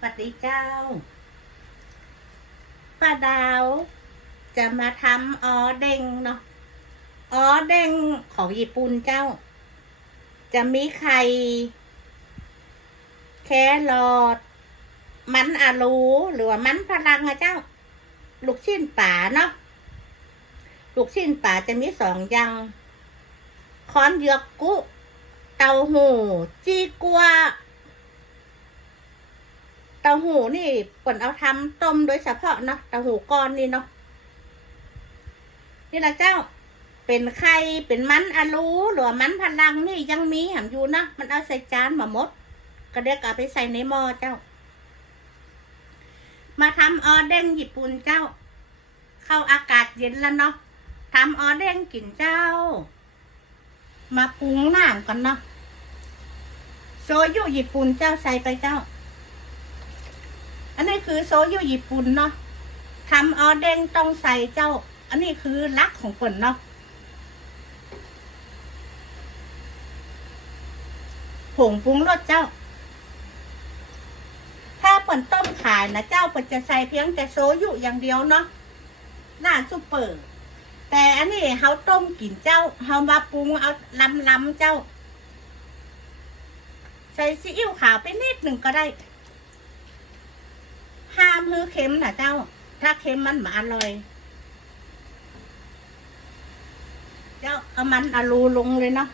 สวัสดีเจ้า ป้าดาว จะมาทำอ๋อเด้งเนาะอ๋อเด้งของญี่ปุ่นเจ้า จะมีไข่แครอทมันอาลูหรือว่ามันพลังอะเจ้า ลูกชิ้นป่าเนาะลูกชิ้นป่าจะมีสองอย่างค้อนเยือกกุ เตาหู จีกัว ต้าหู้นี่ผลเอาทำต้มโดยเฉพาะเนาะเต้าหู้ก้อนนี่เนาะนี่ละเจ้า เป็นไข่เป็นมันอาลูหรือมันพลังนี่ยังมีแหมอยู่นะมันเอาใส่จานมาหมด ก็เดี๋ยวก็เอาไปใส่ในหม้อเจ้า มาทำออเด้งญี่ปุ่นเจ้า เข้าอากาศเย็นแล้วเนาะทำออเด้งกินเจ้า มาปรุงน้ำกันเนาะโซยุญี่ปุ่นเจ้าใส่ไปเจ้า อันนี้คือโซยุญี่ปุ่นเนาะทำออเด้งต้องใส่เจ้า อันนี้คือลักของคนเนาะผงปรุงรสเจ้า ถ้าเปิ่นต้มขายนะเจ้าเปิ่นจะใส่เพียงแต่โซยุอย่างเดียวเนาะร้าซุปเปอร์ แต่อันนี้เขาต้มกินเจ้าเขามาปรุงเอาลำลำเจ้า ใส่ซีอิ๊วขาวไปนิดหนึ่งก็ได้ ห้ามฮือเค็มนะเจ้า ถ้าเค็มมันมาอร่อย เจ้าเอามันอาลูลงเลยเนาะ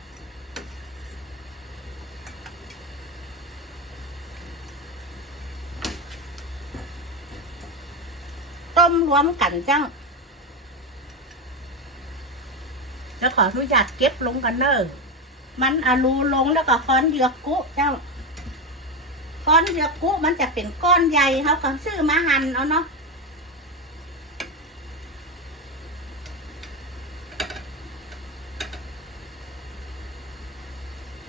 ต้มรวมกันเจ้าจะขออนุญาตเก็บลงกันเนอะมันอาลูลงแล้วก็ค้อนเหยือกกุเจ้า ก้อนเหยือกกุมันจะเป็นก้อนใหญ่เขาก็ซื้อมาหั่นเอาเนาะ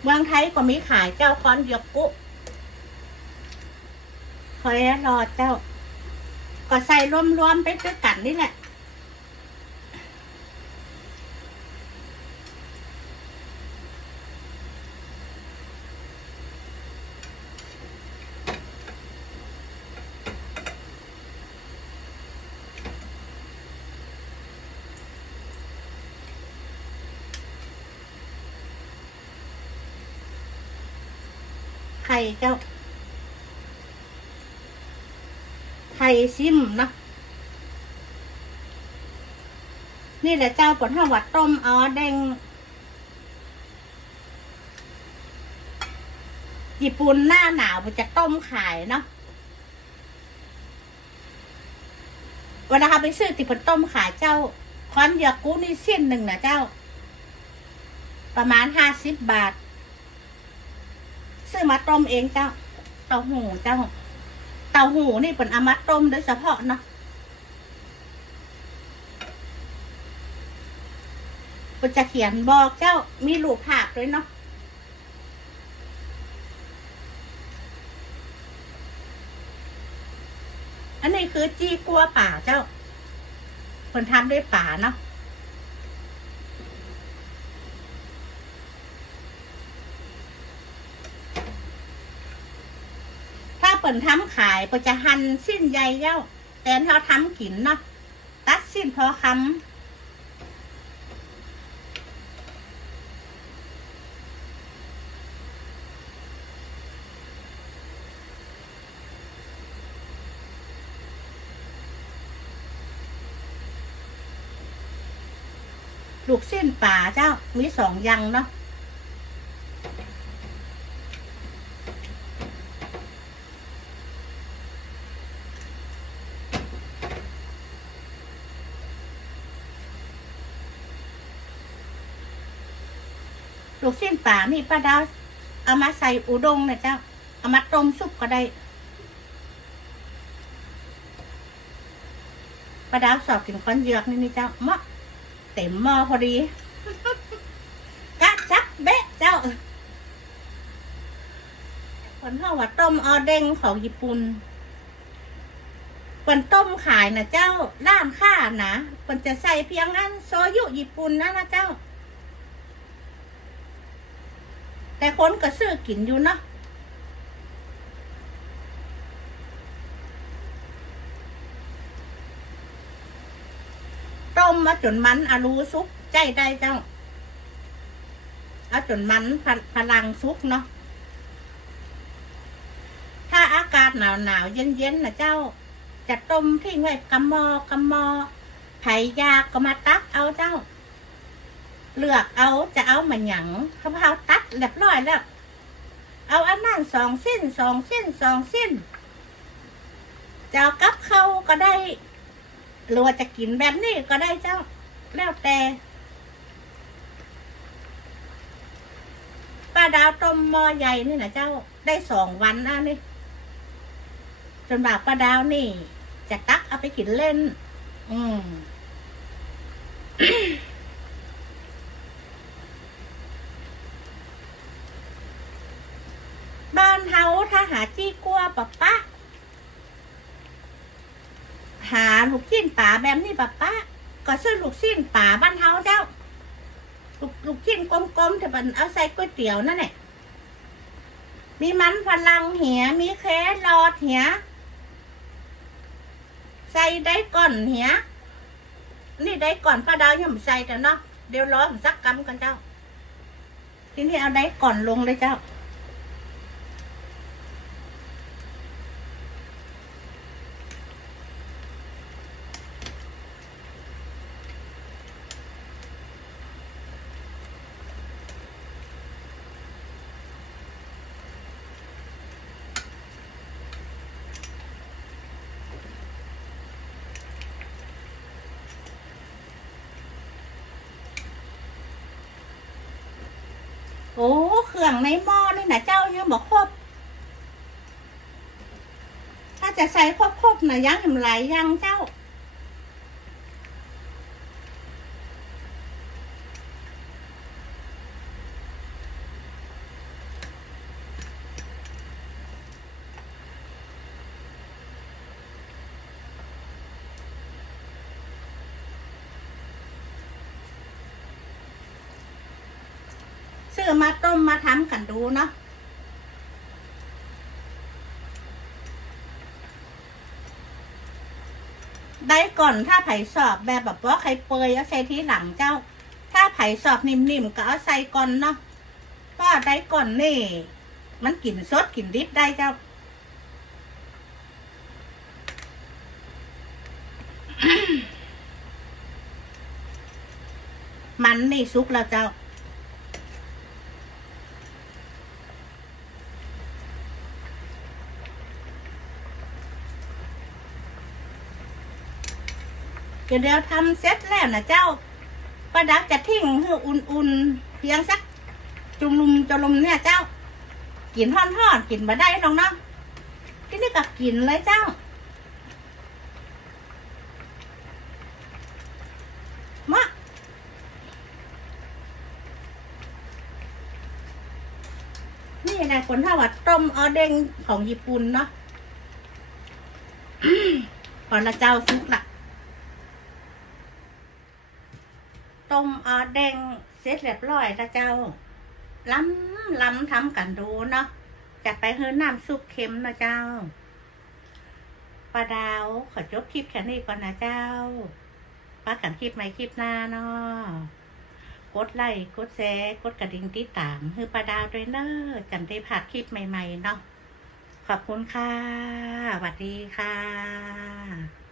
เมืองไทยก็มีขายเจ้าค้อนเหยือกกุคอยรอเจ้า ก็ใส่รวมๆไปด้วยกันนี่แหละ ข่เจ้า ไข่ซิมเนาะนี่แหละเจ้าผลห้าวัดต้มอ๋อแดงญี่ปุ่นหน้าหนาวมันจะต้มขายเนาะเวลาเขาไปซื้อติผลต้มขายเจ้าคอนยากุนี่เส้นหนึ่งนะเจ้า ประมาณห้าสิบบาท ซื้อมาต้มเองเจ้า เต้าหู้เจ้า เต้าหู้นี่เป็นเอามาต้มโดยเฉพาะเนาะมันจะเขียนบอกเจ้ามีรูปภาพด้วยเนาะอันนี้คือจี้กัวป่าเจ้าคนทำด้วยป่าเนาะ เปิ่นทำขายเปิ่นจะหั่นสิ้นใหญ่เย้าแต่ถ้าทำกินเนาะตัดสิ้นพอคำลูกสิ้นป่าเจ้ามีสองย่างเนาะ ลูกเส้นป่านี่ป้าดาวเอามาใส่อุด้งนะเจ้า เอามาต้มซุปก็ได้ป้าดาวสอบถึงก้อนเหยือกนี่นี่เจ้าเมาะเต็มหม้อพอดีกะจับเบ๊ะเจ้าคนเขาว่าต้มออเด้งของญี่ปุ่นคนต้มขายนะเจ้าด้านข้านะคนจะใส่เพียงอันโซยุญี่ปุ่นนะนะเจ้า แต่คนก็ซื้อกินอยู่เนาะต้มมาจนมันอรูซุกใจได้เจ้าเอาจนมันพลังซุกเนาะถ้าอากาศหนาวหนาวเย็นเย็นนะเจ้า จะต้มทิ้งไว้กรำมอกรำมอไผ่ยากก็มาตักเอาเจ้า เลือกเอาจะเอามาหยังเขาพาตัดเรียบร้อยแล้ว เอาอันนั้นสองเส้นสองเส้นสองเส้นจะเอากับเขาก็ได้หรือว่าจะกินแบบนี้ก็ได้เจ้าแล้วแต่ป้าดาวต้มหม้อใหญ่นี่นะเจ้าได้สองวันนะนี่จนบากป้าดาวนี่ จะตักเอาไปกินเล่น อืม บ้าน เฮาถ้าหาจี้กลัวปะปะหาลูกชิ้นป่าแบบนี้ปะปะก็ซื้อลูกชิ้นป่าบ้านเฮาเจ้าลูกลูกชิ้นกลมๆที่มันเอาใส่ก๋วยเตี๋ยวนั่นแหละมีมันพลังเหียมีแครอทเหียใส่ได้ก่อนเหียนี่ได้ก่อนป้าดาวยังใส่แต่เนาะเดี๋ยวรอผมสักกำกันเจ้าทีนี้เอาได้ก่อนลงเลยเจ้า โอ้เครื่องในหม้อนี่นะเจ้ายังบอกครบ ถ้าจะใส่ครบๆนะยังทำหลายยังเจ้า ซื้อมาต้มมาทำกันดูเนาะได้ก่อนถ้าไผ่สอบแบบแบบว่าใครเปยเอาใส่ที่หลังเจ้า ถ้าไผ่สอบนิ่มๆก็เอาใส่ก่อนเนาะก็ได้ก่อนนี่ มันกลิ่นสดกลิ่นดิบได้เจ้ามันนี่ซุกแล้วเจ้า ดี๋ยวเดี๋ยวทำเสร็จแล้วนะเจ้าป้าดาวจะทิ้งให้อุ่นๆเพียงสักจุลุมจุลุมเนี่ยเจ้า กินทอดๆกินมาได้หรอกเนาะที่นี่ก็กินเลยเจ้ามานี่นะคนถ้าว่าต้มออเด้งของญี่ปุ่นเนาะพอละเจ้าซุกละ ต้มออเด้งเสร็จเรียบร้อยละเจ้าล้ำล้ำทำกันดูเนาะจัดไปเฮือน้ำซุปเค็มนะเจ้าปลาดาวขอจบคลิปแค่นี้ก่อนนะเจ้าป้ากันคลิปใหม่คลิปหน้าเนาะกดไลค์กดแชร์กดกระดิ่งติดตามคือปลาดาวด้วยเนอะจันได้ผ่านคลิปใหม่ ๆ เนาะขอบคุณค่ะสวัสดีค่ะ